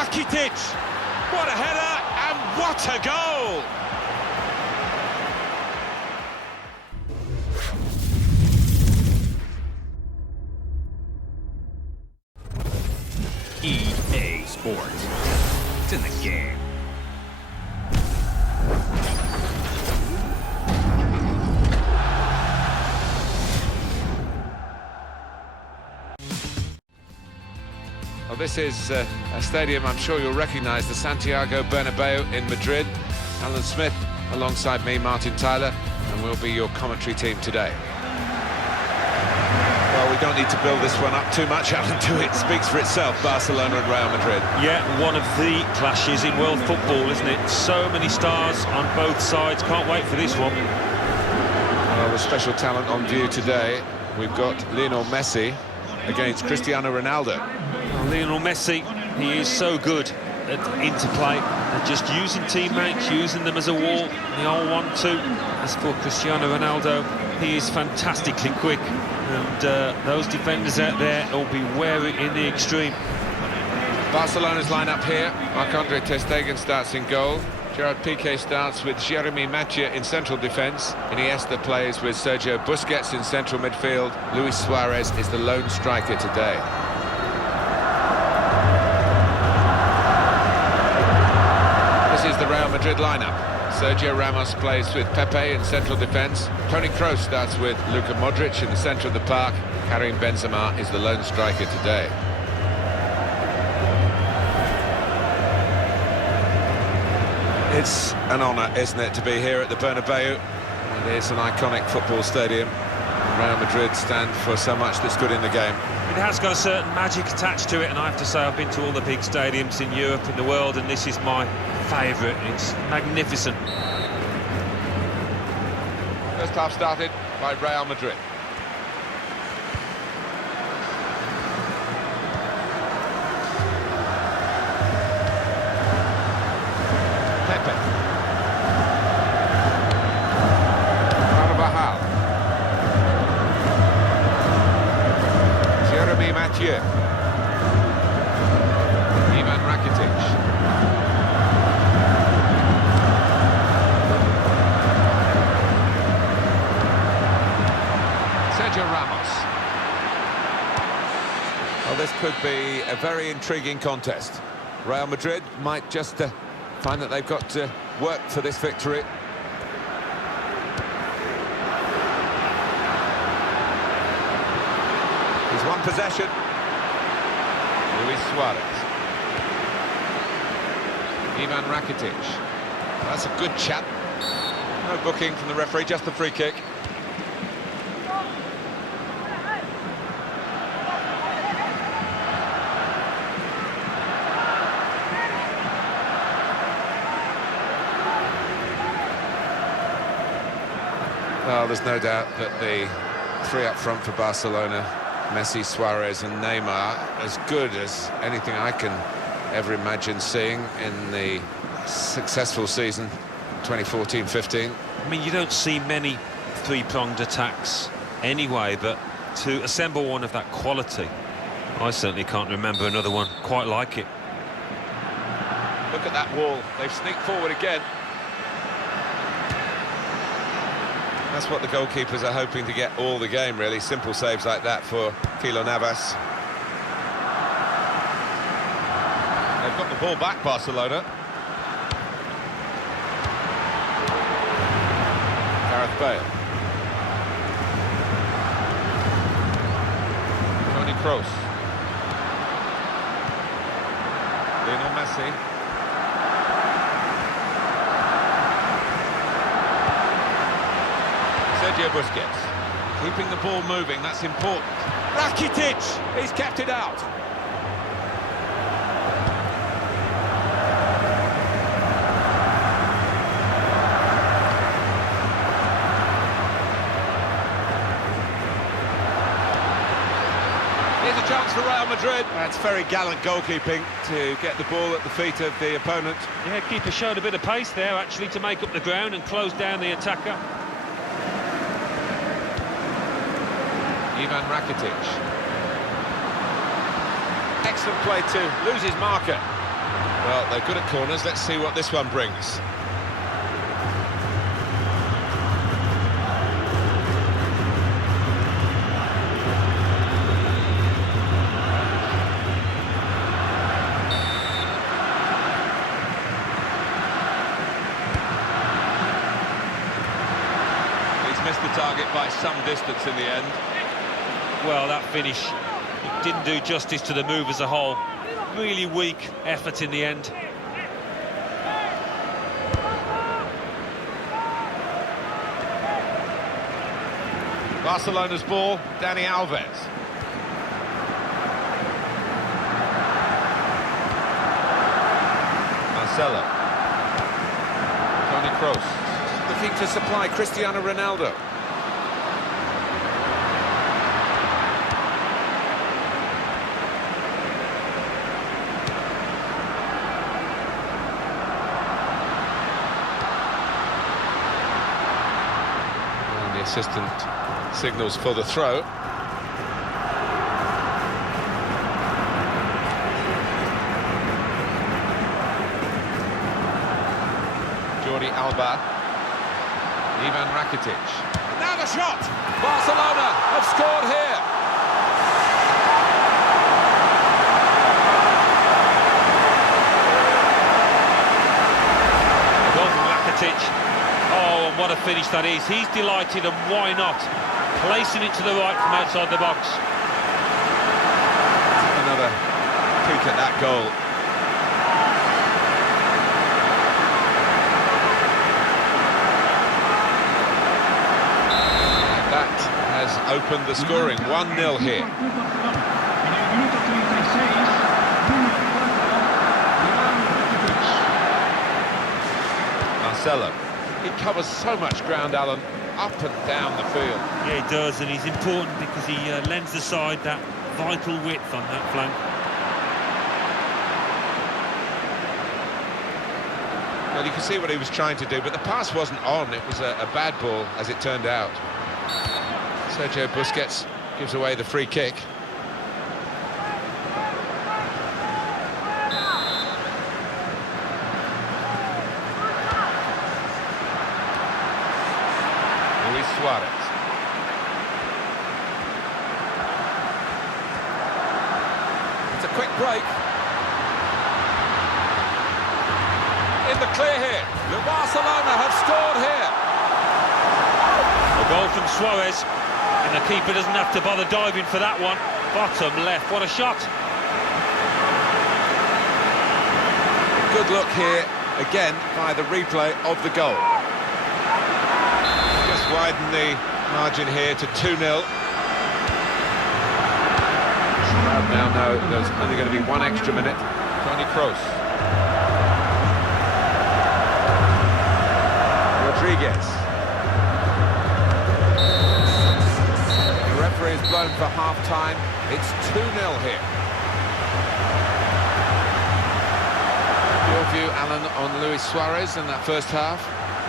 Rakitic! What a header and what a goal! EA Sports. It's in the game. Well, this is a stadium I'm sure you'll recognise, the Santiago Bernabeu in Madrid. Alan Smith alongside me, Martin Tyler, and we'll be your commentary team today. Well, we don't need to build this one up too much, Alan, do it? Speaks for itself, Barcelona and Real Madrid. Yeah, one of the clashes in world football, isn't it? So many stars on both sides. Can't wait for this one. Well, with special talent on view today, we've got Lionel Messi against Cristiano Ronaldo. Well, Lionel Messi, he is so good at interplay and just using teammates, using them as a wall, the old 1-2. As for Cristiano Ronaldo, he is fantastically quick, and those defenders out there will be wary in the extreme. Barcelona's line-up here. Marc-Andre ter Stegen starts in goal. Gerard Piqué starts with Jeremy Mathieu in central defence. Iniesta plays with Sergio Busquets in central midfield. Luis Suarez is the lone striker today. This is the Real Madrid lineup. Sergio Ramos plays with Pepe in central defence. Toni Kroos starts with Luka Modric in the centre of the park. Karim Benzema is the lone striker today. It's an honour, isn't it, to be here at the Bernabeu. It is an iconic football stadium. Real Madrid stand for so much that's good in the game. It has got a certain magic attached to it, and I have to say I've been to all the big stadiums in Europe and the world, and this is my favourite. It's magnificent. First half started by Real Madrid. Pepe. Carvajal. Jeremy Mathieu. Ivan Rakitic. Sergio Ramos. Well, this could be a very intriguing contest. Real Madrid might just find that they've got to work for this victory. He's won possession. Luis Suarez. Ivan Rakitic. That's a good chap. No booking from the referee, just the free kick. Well, there's no doubt that the three up front for Barcelona, Messi, Suarez and Neymar, are as good as anything I can ever imagine seeing in the successful season 2014-15. I mean, you don't see many three-pronged attacks anyway, but to assemble one of that quality, I certainly can't remember another one quite like it. Look at that wall. They've sneaked forward again. That's what the goalkeepers are hoping to get all the game, really. Simple saves like that for Keylor Navas. They've got the ball back, Barcelona. Gareth Bale. Toni Kroos. Lionel Messi. Sergio Busquets, keeping the ball moving, that's important. Rakitic, he's kept it out. Here's a chance for Real Madrid. That's very gallant goalkeeping to get the ball at the feet of the opponent. Yeah, keeper showed a bit of pace there, actually, to make up the ground and close down the attacker. Ivan Rakitic. Excellent play to lose his marker. Well, they're good at corners. Let's see what this one brings. He's missed the target by some distance in the end. Well, that finish didn't do justice to the move as a whole. Really weak effort in the end. Barcelona's ball, Dani Alves. Marcelo. Toni Kroos. Looking to supply Cristiano Ronaldo. And the assistant signals for the throw. Jordi Alba. Ivan Rakitic. Now the shot! Barcelona have scored here. A goal from Rakitic. Oh, and what a finish that is. He's delighted, and why not? Placing it to the right from outside the box. Another peek at that goal. That has opened the scoring. 1-0 here. Marcelo. He covers so much ground, Alan, up and down the field. Yeah, he does, and he's important because he lends the side that vital width on that flank. Well, you can see what he was trying to do, but the pass wasn't on. It was a bad ball, as it turned out. Sergio Busquets gives away the free kick. Luis Suarez. It's a quick break. In the clear here. The Barcelona have scored here. A goal from Suarez, and the keeper doesn't have to bother diving for that one. Bottom left, what a shot. Good look here, again, by the replay of the goal. Just widen the margin here to 2-0. Now know there's only going to be one extra minute. Toni Kroos. Rodriguez. The referee is blown for half-time. It's 2-0 here. Your view, Alan, on Luis Suarez in that first half?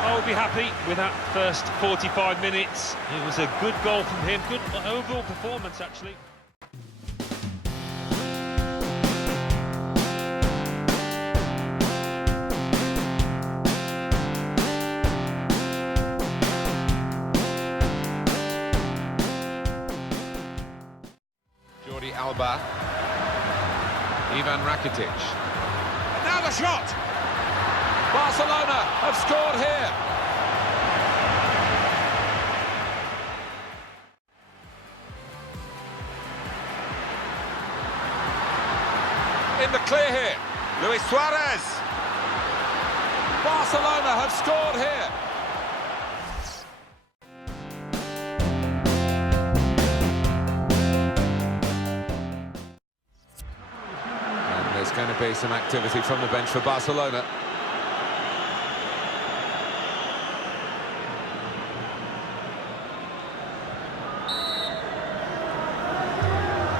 I'll be happy with that first 45 minutes. It was a good goal from him, good overall performance, actually. Jordi Alba. Ivan Rakitic. Now the shot! Barcelona have scored here. In the clear here, Luis Suarez. Barcelona have scored here. And there's going to be some activity from the bench for Barcelona.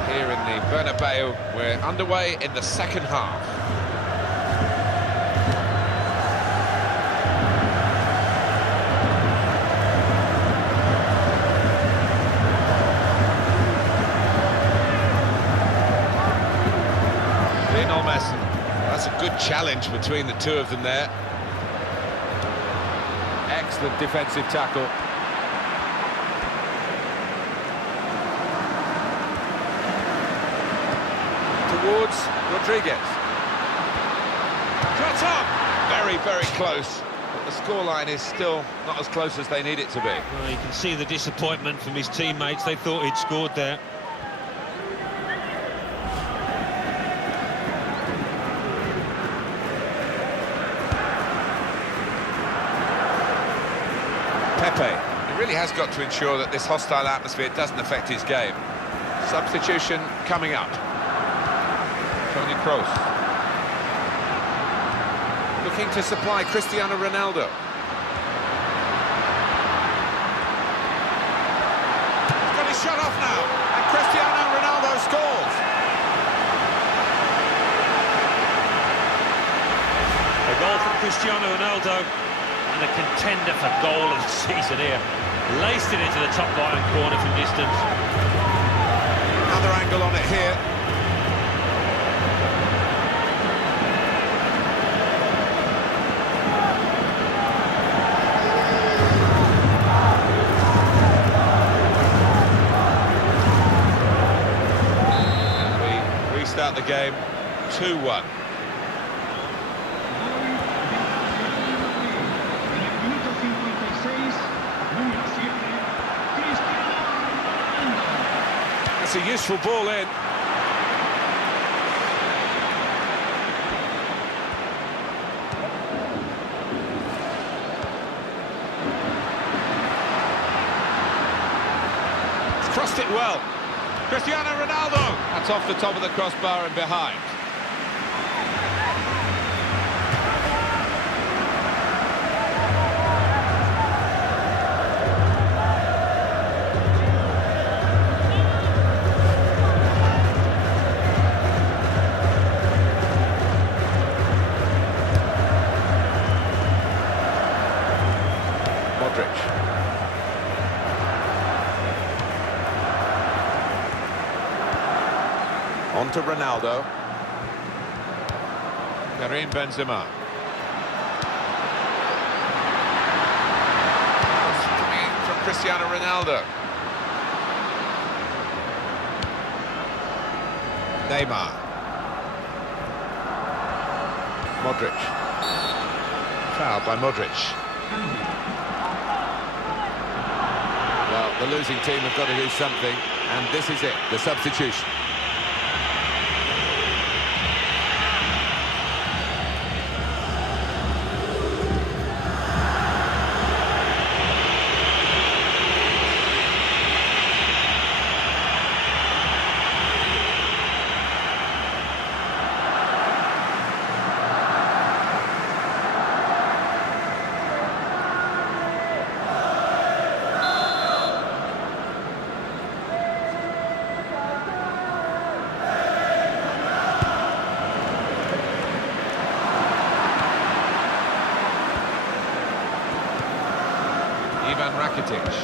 Here in the Bernabeu, we're underway in the second half. That's That's a good challenge between the two of them there. Excellent defensive tackle. Towards Rodriguez. Shot on! Very, very close. But the scoreline is still not as close as they need it to be. Well, you can see the disappointment from his teammates. They thought he'd scored there. Pepe, he really has got to ensure that this hostile atmosphere doesn't affect his game. Substitution coming up. Toni Kroos. Looking to supply Cristiano Ronaldo. He's got his shot off now, and Cristiano Ronaldo scores. A goal from Cristiano Ronaldo, and a contender for goal of the season here. Laced it into the top right-hand corner from distance. Another angle on it here. And we restart the game 2-1. That's a useful ball in. He's crossed it well. Cristiano Ronaldo. That's off the top of the crossbar and behind. On to Ronaldo. Karim Benzema. Coming in from Cristiano Ronaldo. Neymar. Modric. Foul by Modric. Well, the losing team have got to do something, and this is it, the substitution. Rakitic.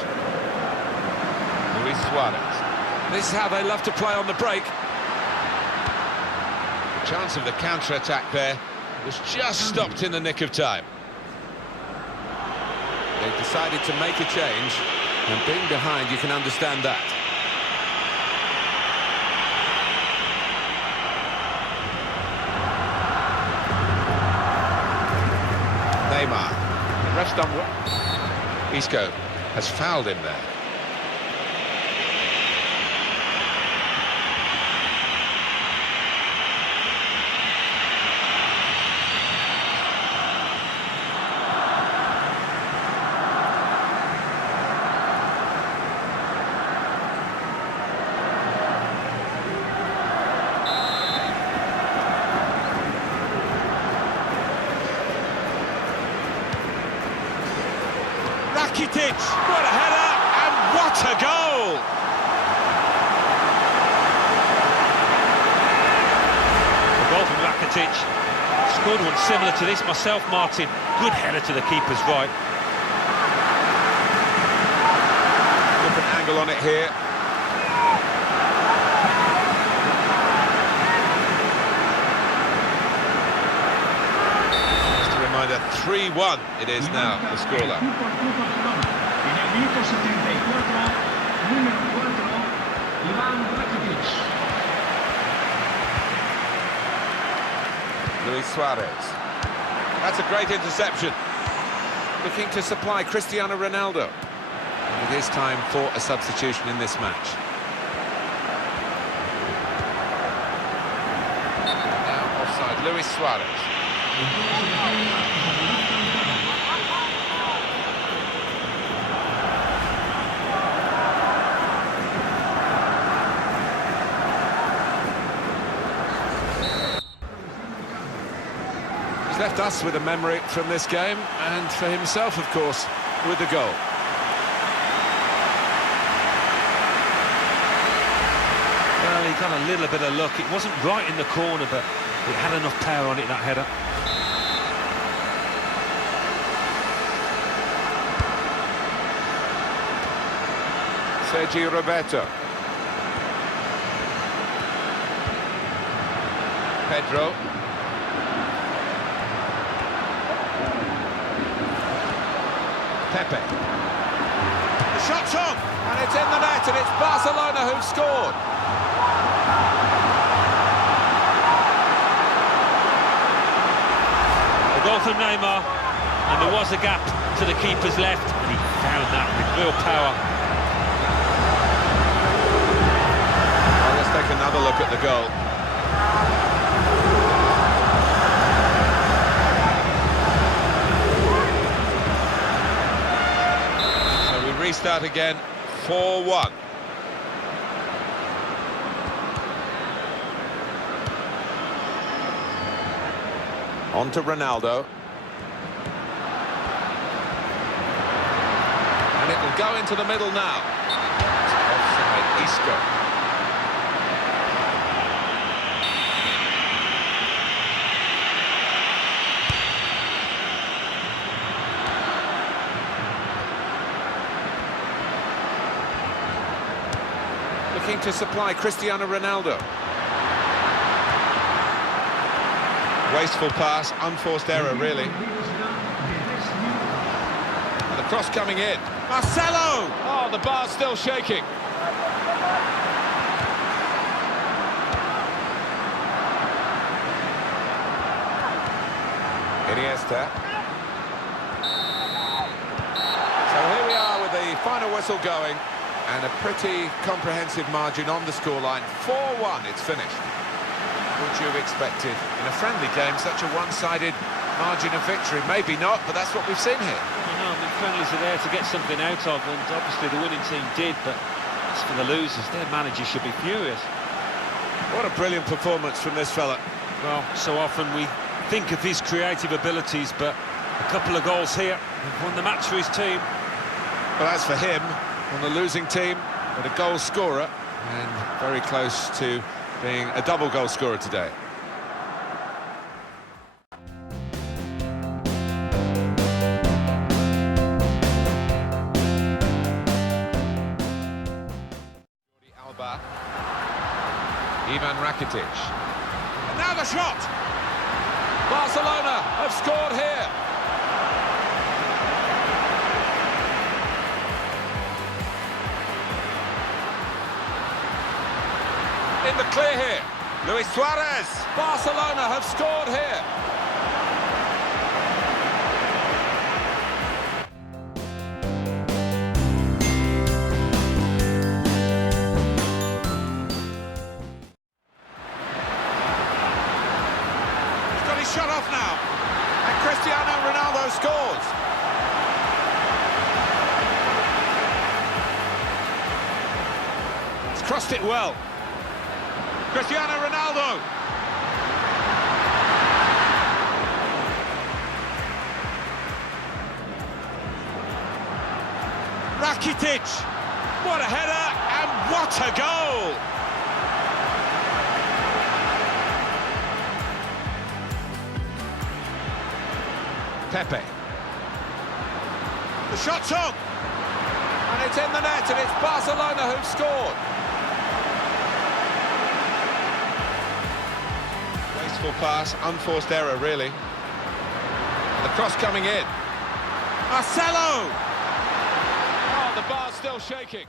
Luis Suarez. This is how they love to play on the break. The chance of the counter-attack there was just stopped in the nick of time. They've decided to make a change, and being behind, you can understand that. Neymar. The ref's done well. Isco has fouled him there. Rakitic, what a header, and what a goal! The goal from Rakitic. Scored one similar to this myself, Martin. Good header to the keeper's right. Different angle on it here. 3-1 it is now, the scoreline. Luis Suarez. That's a great interception. Looking to supply Cristiano Ronaldo. And it is time for a substitution in this match. Now offside, Luis Suarez. He's left us with a memory from this game, and for himself, of course, with the goal. Well, he got a little bit of luck. It wasn't right in the corner, but it had enough power on it, that header. Sergi Roberto. Pedro. Pepe. The shot's on, and it's in the net, and it's Barcelona who've scored. A goal from Neymar, and there was a gap to the keeper's left, and he found that with real power. Well, let's take another look at the goal. Restart again, 4-1. On to Ronaldo. And it will go into the middle now. Offside, Isco. Looking to supply Cristiano Ronaldo. Wasteful pass, unforced error, really. And the cross coming in. Marcelo! Oh, the bar's still shaking. Iniesta. So here we are with the final whistle going. And a pretty comprehensive margin on the scoreline. 4-1, it's finished. Would you have expected in a friendly game such a one-sided margin of victory? Maybe not, but that's what we've seen here. I mean, friendlies are there to get something out of, and obviously the winning team did, but as for the losers, their manager should be furious. What a brilliant performance from this fella. Well, so often we think of his creative abilities, but a couple of goals here, he's won the match for his team. Well, as for him, on the losing team, but a goal scorer, and very close to being a double goal scorer today. Alba, Ivan Rakitic, and now the shot. Barcelona have scored here. In the clear here, Luis Suarez. Barcelona have scored here. He's got his shot off now, and Cristiano Ronaldo scores. He's crossed it well. Cristiano Ronaldo. Rakitic. What a header and what a goal. Pepe. The shot's on. And it's in the net, and it's Barcelona who've scored. Pass, unforced error, really. And the Cross coming in. Marcelo! Oh, the bar's still shaking.